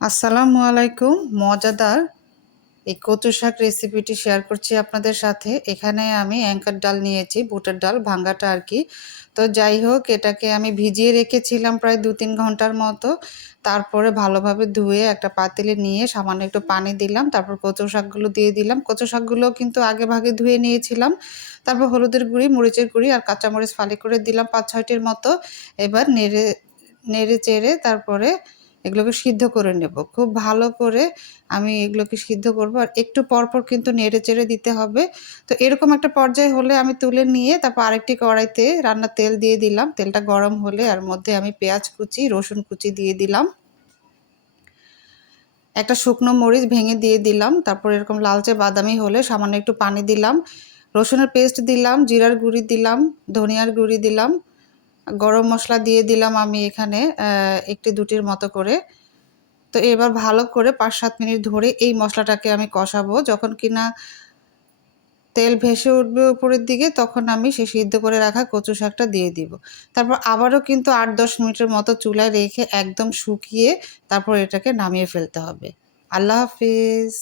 আসসালামু আলাইকুম। মজাদার এই কচু শাক রেসিপিটি শেয়ার করছি আপনাদের সাথে। এখানে আমি অ্যাঙ্কার ডাল নিয়েছি, বুটের ডাল ভাঙ্গাটা আর কি। তো যাই হোক, এটাকে আমি ভিজিয়ে রেখেছিলাম প্রায় ২-৩ ঘন্টার মতো। তারপরে ভালোভাবে ধুয়ে একটা পাতিলে নিয়ে সামান্য একটু পানি দিলাম। তারপর কচু শাকগুলো দিয়ে দিলাম। কচু শাকগুলো কিন্তু আগেভাগে ধুয়ে নিয়েছিলাম। তারপর হলুদের গুঁড়ি, মরিচের গুঁড়ি আর কাঁচামরিচ ফালি করে দিলাম ৫-৬টির মতো। এবার নেড়ে নেড়ে চেড়ে তারপরে এগুলোকে সিদ্ধ করে নেব। খুব ভালো করে আমি এগুলোকে সিদ্ধ করব। আর একটু পরপর কিন্তু নেড়ে চেড়ে দিতে হবে। তো এরকম একটা পর্যায় হলে আমি তুলে নিয়ে তারপর আরেকটি কড়াইতে রান্নার তেল দিয়ে দিলাম। তেলটা গরম হলে এর মধ্যে আমি পেঁয়াজ কুচি, রসুন কুচি দিয়ে দিলাম। একটা শুকনো মরিচ ভেঙে দিয়ে দিলাম। তারপর এরকম লালচে বাদামি হলে সামান্য একটু পানি দিলাম। রসুনের পেস্ট দিলাম, জিরার গুঁড়ি দিলাম, ধনিয়ার গুঁড়ি দিলাম, গরম মসলা দিয়ে দিলাম আমি এখানে ১টি-২টির মতো করে। তো এবার ভালো করে ৫-৭ মিনিট ধরে এই মশলাটাকে আমি কষাবো। যখন কিনা তেল ভেসে উঠবে উপরের দিকে, তখন আমি সেই সিদ্ধ করে রাখা কচু শাকটা দিয়ে দিব। তারপর আবারও কিন্তু ৮-১০ মিনিটের মতো চুলায় রেখে একদম শুকিয়ে তারপর এটাকে নামিয়ে ফেলতে হবে। আল্লাহ হাফেজ।